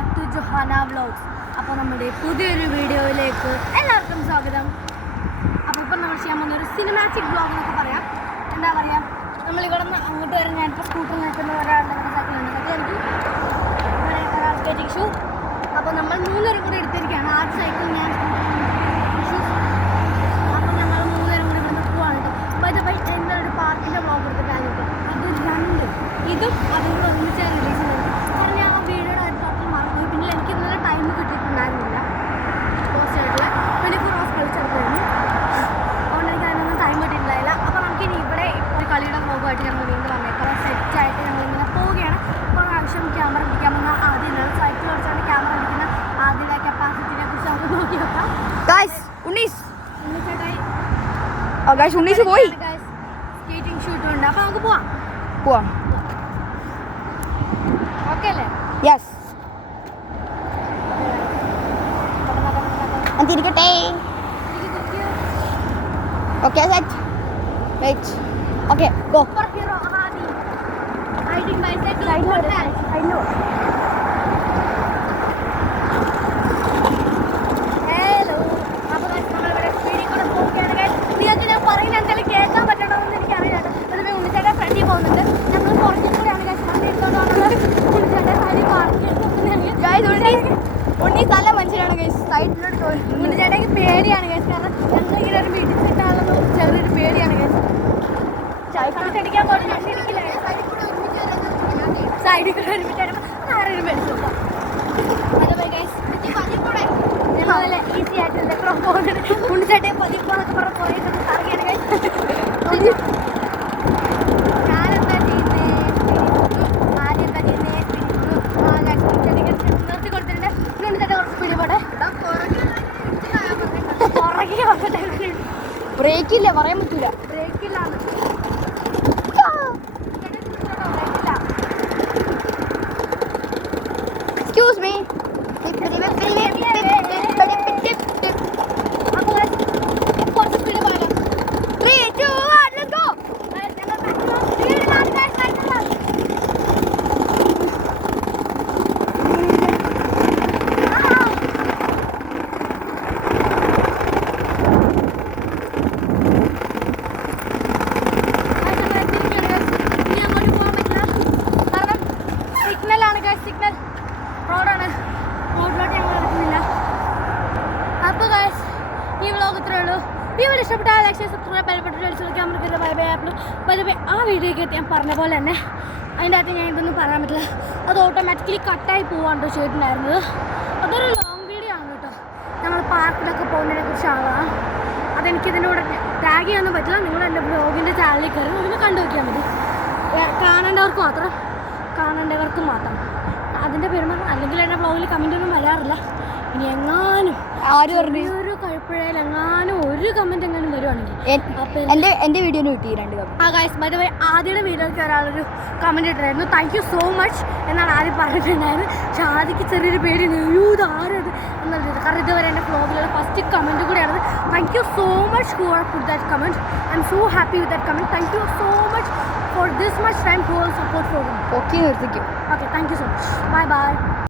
Back to Johanna vlogs. അപ്പോൾ നമ്മുടെ പുതിയൊരു വീഡിയോയിലേക്ക് എല്ലാവർക്കും സ്വാഗതം. അപ്പോൾ ഇപ്പം നമ്മൾ ചെയ്യാൻ പോകുന്ന ഒരു സിനിമാറ്റിക് വ്ലോഗ് എന്നൊക്കെ പറയാം. എന്താ പറയുക, നമ്മളിവിടെ നിന്ന് അങ്ങോട്ട് വരെ ഞാനിപ്പോൾ സ്കൂട്ടർ നിൽക്കുന്ന ഒരാളുടെ സൈക്കിളുണ്ട്. സൈക്കിൾ എനിക്ക് ഷൂ. അപ്പോൾ നമ്മൾ 3 പേരും കൂടി എടുത്തിരിക്കുകയാണ്. ആ സൈക്കിൾ ഞാൻ അപ്പോൾ ഞങ്ങൾ 3 പേരും കൂടി ഇവിടുന്ന് പോവാണ്. അപ്പോൾ ഇന്നൊരു പാർക്കിൻ്റെ വ്ലോഗ് എടുത്തിട്ടായിരുന്നു. ഇതും അതും കൂടെ ഒന്നിച്ച് റിലീസ് ചെയ്തത്. കാരണം ഞാൻ ആ വീഡിയോയുടെ അടുത്ത് മറന്നു. പിന്നെ എനിക്ക് ഇന്നലെ ടൈം കിട്ടിയിട്ടുണ്ടായിരുന്നില്ല പോസ്റ്റായിട്ടുള്ള 24 hours കളിച്ചെടുത്തായിരുന്നു. അതുകൊണ്ട് എനിക്ക് അതിനൊന്നും ടൈം കിട്ടിയിട്ടുണ്ടായില്ല. അപ്പോൾ നമുക്കിനി ഇവിടെ ഒരു കളിയുടെ വ്ലോഗുമായിട്ട് ഞങ്ങൾ വീണ്ടും വന്നേക്കാം. സെറ്റായിട്ട് ഞങ്ങളിങ്ങനെ പോവുകയാണ്. അപ്പോൾ ആവശ്യം ക്യാമറ പിടിക്കാൻ വന്ന ആദ്യം സൈക്കിൾ വെച്ചാണ് ക്യാമറ പിടിക്കുന്ന ആദ്യത്തെ കപ്പാസിറ്റിനെ കുറിച്ച് നമുക്ക് നോക്കി നോക്കാം. സ്കേറ്റിംഗ് ഷൂട്ടും ഉണ്ട്. അപ്പോൾ നമുക്ക് പോവാം. ഓക്കെ അല്ലേ? യെസ്. തിരിക്കട്ടെ. Okay set. Wait. Okay go. Superhero Adi riding bicycle. I know. Hello. അപ്പോൾ നമ്മളിവിടെ സ്പീഡിൽ കൂടെ പോവുകയാണ്. നിങ്ങൾക്ക് ഞാൻ പറയുന്നത് എന്തെങ്കിലും കേൾക്കാൻ പറ്റണമെന്ന് എനിക്കറിയില്ല. അതുപോലെ ഉണ്ണിച്ചേട്ടൻ ഫ്രണ്ടിൽ പോകുന്നുണ്ട്. ഞങ്ങൾ പുറകിൽ കൂടെയാണ് വണ്ടി എടുത്തോണ്ടാണുള്ളത്. ഉണ്ണിച്ചേട്ടൻ സൈഡിൽ പാർക്ക് ഉണ്ണി നല്ല മനുഷ്യനാണ് ഗൈസ്. സൈഡിലോട്ട് ഉണ്ണിച്ചേട്ടയ്ക്ക് പേടിയാണ് ഗൈസ്. കാരണം ഞങ്ങൾ ഇങ്ങനെ ഒരു പിടിച്ചിട്ടാണെന്ന് ചെറിയൊരു പേടിയാണ് ഗൈസ്. അടിക്കാൻ പോലും പക്ഷേ എനിക്കില്ല. സൈഡിൽ കൂടെ ഒരുമിച്ചാണ് ആരൊരു മേടിച്ചു. അതുപോലെ ഗൈസ് ഞങ്ങളല്ല ഈസി ആയിട്ട് പോകുന്നുണ്ട്. ഉണ്ണിച്ചേട്ടയെ പതിപ്പോന്നൊക്കെ പറഞ്ഞ കുറേ അറിയാണ് ഗൈസ്. ഞാനെന്താ ചെയ്യുന്നത്? ആദ്യം എന്താ ചെയ്യുന്നത്? നിർത്തി കൊടുത്തിട്ടുണ്ട്. ഉണ്ണിച്ചേട്ടൻ കുറച്ച് സ്പീഡിൽ പോട്ടെ. പുറകെ വന്നിട്ട് ബ്രേക്കില്ല, പറയാൻ പറ്റൂല. ബ്രേക്കില്ലാന്ന്. Excuse me. കുറച്ച് സ്പീഡ് പോയാലോ? 3, 2, 1, let's go. സിഗ്നൽ റോഡാണ്. റോഡിലോട്ട് ഞങ്ങൾ നടക്കുന്നില്ല. അപ്പോൾ ഗൈസ് ഈ വ്ലോഗ് ഇത്രയേ ഉള്ളൂ. ഈ വീഡിയോ ഇഷ്ടപ്പെട്ടാൽ ലൈക്ക് ചെയ്ത് സബ്സ്ക്രൈബ് ബെൽബട്ടൺ അടിച്ച് നോക്കിയാൽ നമുക്ക് ബൈ ബൈ ആപ്പിളും ബൈ ആ വീഡിയോയ്ക്ക് ഞാൻ പറഞ്ഞ പോലെ തന്നെ അതിൻ്റെ അകത്ത് ഞാൻ ഇതൊന്നും പറയാൻ പറ്റില്ല. അത് ഓട്ടോമാറ്റിക്കലി കട്ടായി പോവാണ്ടോ ചെയ്തിട്ടുണ്ടായിരുന്നത്. അതൊരു ലോങ് വീഡിയോ ആണ് കേട്ടോ. ഞങ്ങൾ പാർക്കിലൊക്കെ പോകുന്നതിനെ കുറിച്ചാണ്. അതെനിക്കിതിൻ്റെ കൂടെ ടാഗ് ചെയ്യാനൊന്നും പറ്റില്ല. നിങ്ങൾ എൻ്റെ ബ്ലോഗിൻ്റെ ചാനലിൽ കയറി നിങ്ങൾ കണ്ടു നോക്കിയാൽ മതി. കാണേണ്ടവർക്ക് മാത്രം അതിൻ്റെ പെരുമാ. അല്ലെങ്കിൽ എൻ്റെ ബ്ലോഗിൽ കമൻറ്റൊന്നും വരാറില്ല. ഇനി എങ്ങാനും ഒരു കഴിപ്പുഴയിൽ എങ്ങാനും ഒരു കമൻറ്റ് എങ്ങാനും വരുവാണെങ്കിൽ എൻ്റെ വീഡിയോന് കിട്ടി 2 കമന്റ്. ആ ഗൈസ് ബൈ ദ വേ ആദ്യയുടെ വീഡിയോയ്ക്ക് ഒരാളൊരു കമൻറ്റ് ഇട്ടായിരുന്നു. താങ്ക് യു സോ മച്ച് എന്നാണ് ആദ്യം പറഞ്ഞിട്ടുണ്ടായിരുന്നു. പക്ഷേ ആദ്യക്ക് ചെറിയൊരു പേടി ഇത് ആരത് എന്നുള്ളത്. കാരണം ഇതുവരെ എൻ്റെ വ്ലോഗിലുള്ള ഫസ്റ്റ് കമൻറ്റ് കൂടെയാണത്. Thank you so much who are put that comment. I am so happy with that comment. Thank you so much for this much time who will support for him. Okay, നിർത്തിക്കും. Okay, thank you so much. Bye bye.